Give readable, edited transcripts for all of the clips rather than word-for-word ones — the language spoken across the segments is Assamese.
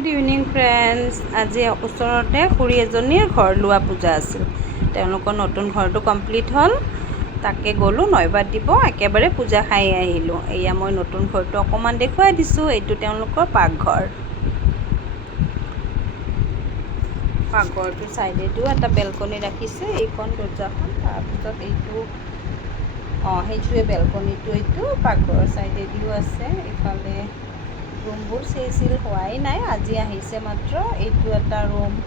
Good evening friends. আজি ওচৰতে খুৰী এজনীৰ ঘৰ লোৱা পূজা আছিল। তেওঁলোকৰ নতুন ঘৰটো কমপ্লিট হ'ল, তাকে গ'লোঁ নৈবাত দিব, একেবাৰে পূজা খাই আহিলোঁ। এয়া মই নতুন ঘৰটো অকণমান দেখুৱাই দিছোঁ। এইটো তেওঁলোকৰ পাকঘৰ। পাকঘৰটোৰ ছাইডেদিও এটা বেলকনি ৰাখিছে, এইখন দৰ্জাখন। তাৰপিছত এইটো সেইটোৱে বেলকনিটো, এইটো পাকঘৰৰ ছাইডেদিও আছে। এইফালে ৰুমবোৰ চিল হোৱাই নাই, আজি আহিছে মাত্ৰ। এইটো এটা ৰুম,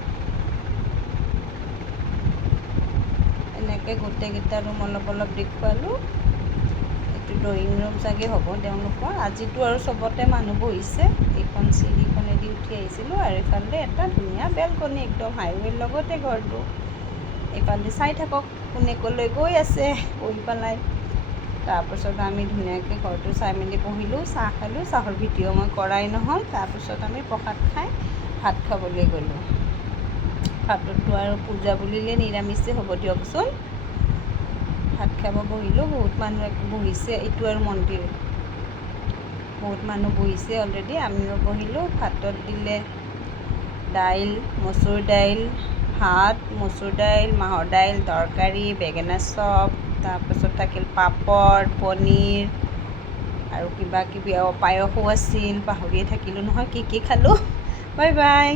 এনেকৈ গোটেইকেইটা ৰুম অলপ অলপ দেখুৱালোঁ। এইটো ড্ৰয়িং ৰুম চাগে হ'ব তেওঁলোকৰ। আজিতো আৰু চবতে মানুহ বহিছে। এইখন চিৰিখনেদি উঠি আহিছিলোঁ, আৰু এইফালে এটা ধুনীয়া বেলকনি, একদম হাইৱেৰ লগতে ঘৰটো। এইফালে চাই থাকক কোনে ক'লৈ গৈ আছে বহি পেলাই। তাৰপিছত আমি ধুনীয়াকৈ ঘৰটো চাই মেলি বহিলোঁ, চাহ খালোঁ। চাহৰ ভিডিঅ' মই কৰাই নহ'ল। তাৰপিছত আমি প্ৰসাদ খাই ভাত খাবলৈ গ'লোঁ। ভাততো আৰু পূজা বুলিলে নিৰামিষে হ'ব দিয়কচোন। ভাত খাব বহিলোঁ, বহুত মানুহ বহিছে। এইটো আৰু মন্দিৰ, বহুত মানুহ বহিছে অলৰেডি, আমিও বহিলোঁ। ভাতত দিলে দাইল, মচুৰ দাইল, ভাত, মচুৰ দাইল, মাহৰ দাইল, তৰকাৰী, বেঙেনা চপ, তাৰপাছত থাকিল পাপৰ, পনীৰ আৰু কিবা কিবি পায়সো আছিল। পাহৰিয়ে থাকিলোঁ নহয় কি কি খালোঁ। Bye bye.